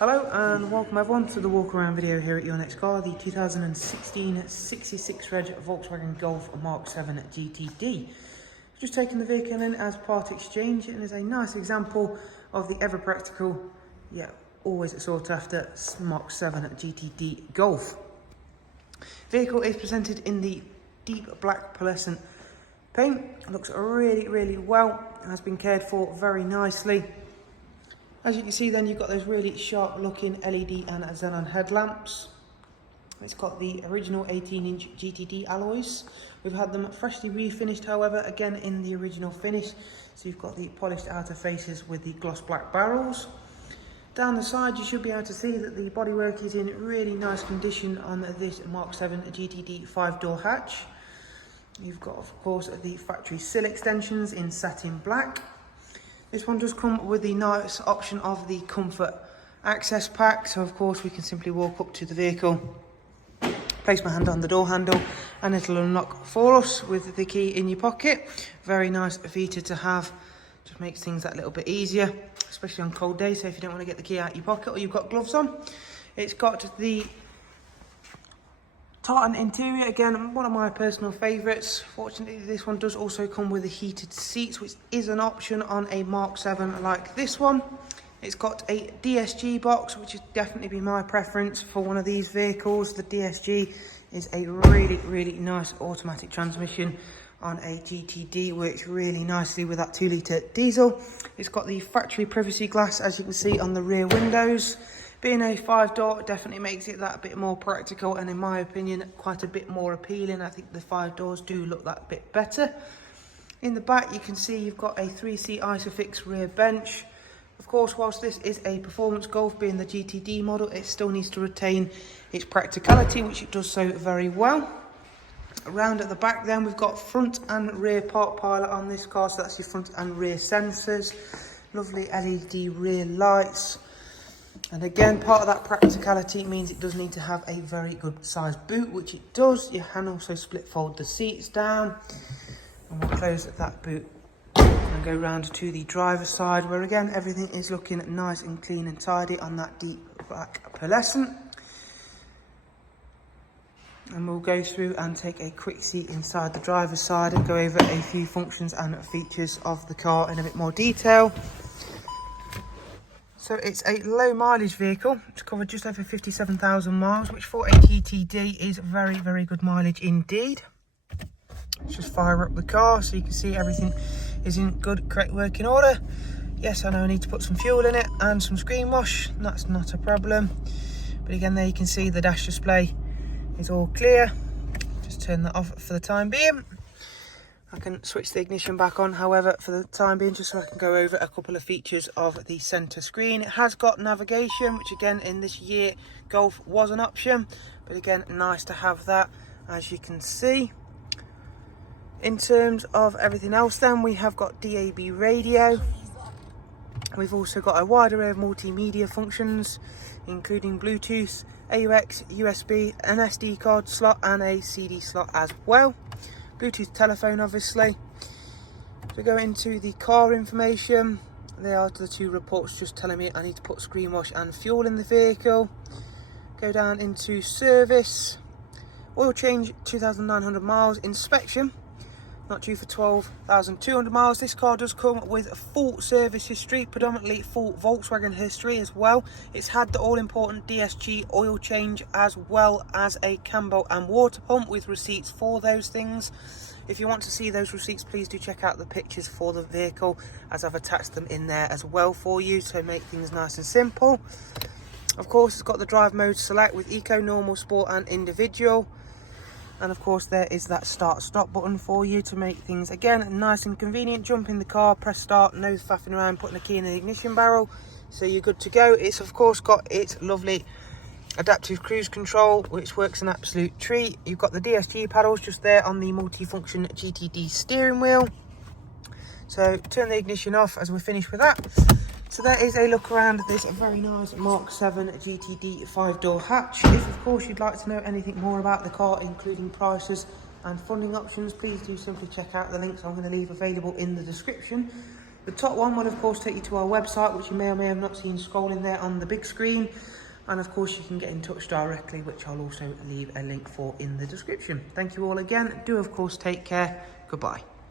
Hello and welcome everyone to the walk around video here at your next car, the 2016 66 Reg Volkswagen Golf Mark 7 GTD. I've just taken the vehicle in as part exchange and is a nice example of the ever practical, always sought after Mark 7 GTD Golf. Vehicle is presented in the deep black pearlescent paint. It looks really well, has been cared for very nicely. As you can see then, you've got those really sharp looking LED and xenon headlamps. It's got the original 18-inch GTD alloys. We've had them freshly refinished, however, again in the original finish. So you've got the polished outer faces with the gloss black barrels. Down the side you should be able to see that the bodywork is in really nice condition on this Mark 7 GTD 5-door hatch. You've got of course the factory sill extensions in satin black. This one does come with the nice option of the comfort access pack, so of course we can simply walk up to the vehicle, place my hand on the door handle and it'll unlock for us with the key in your pocket. Very nice feature to have, just makes things that little bit easier, especially on cold days, so if you don't want to get the key out of your pocket or you've got gloves on. It's got the tartan interior, again one of my personal favourites. Fortunately this one does also come with the heated seats, which is an option on a Mark 7 like this one. It's got a DSG box, which has definitely been my preference for one of these vehicles. The DSG is a really nice automatic transmission on a GTD, works really nicely with that 2-litre diesel. It's got the factory privacy glass, as you can see, on the rear windows. Being a 5-door definitely makes it that bit more practical and in my opinion quite a bit more appealing. I think the 5 doors do look that bit better. In the back you can see you've got a 3-seat Isofix rear bench. Of course, whilst this is a performance Golf being the GTD model, it still needs to retain its practicality, which it does so very well. Around at the back then we've got front and rear park pilot on this car, so that's your front and rear sensors. Lovely LED rear lights. And again, part of that practicality means it does need to have a very good sized boot, which it does. You can also split fold the seats down. And we'll close that boot and go round to the driver's side, where again, everything is looking nice and clean and tidy on that deep black pearlescent. And we'll go through and take a quick seat inside the driver's side and go over a few functions and features of the car in a bit more detail. So it's a low mileage vehicle. It's covered just over 57,000 miles, which for a GTD is very good mileage indeed. Let's just fire up the car so you can see everything is in good, correct working order. Yes, I know I need to put some fuel in it and some screen wash. That's not a problem. But again, there you can see the dash display is all clear. Just turn that off for the time being. I can switch the ignition back on, however, for the time being, just so I can go over a couple of features of the centre screen. It has got navigation, which again, in this year, Golf was an option. But again, nice to have that, as you can see. In terms of everything else then, we have got DAB radio. We've also got a wide array of multimedia functions, including Bluetooth, AUX, USB, an SD card slot and a CD slot as well. Bluetooth telephone, obviously. So go into the car information. They are the two reports just telling me I need to put screen wash and fuel in the vehicle. Go down into service. Oil change 2,900 miles. Inspection not due for 12,200 miles. This car does come with a full service history, predominantly full Volkswagen history as well. It's had the all-important DSG oil change, as well as a cam belt and water pump with receipts for those things. If you want to see those receipts, please do check out the pictures for the vehicle, as I've attached them in there as well for you to make things nice and simple. Of course, it's got the drive mode select with eco, normal, sport and individual. And of course there is that start stop button for you to make things again nice and convenient. Jump in the car, press start, no faffing around putting the key in the ignition barrel, so you're good to go. It's of course got its lovely adaptive cruise control, which works an absolute treat. You've got the DSG paddles just there on the multifunction GTD steering wheel. So turn the ignition off as we're finished with that. So there is a look around this very nice Mark 7 GTD 5-door hatch. If of course you'd like to know anything more about the car, including prices and funding options, please do simply check out the links I'm going to leave available in the description. The top one will of course take you to our website, which you may or may have not seen scrolling there on the big screen. And of course you can get in touch directly, which I'll also leave a link for in the description. Thank you all again. Do of course take care. Goodbye.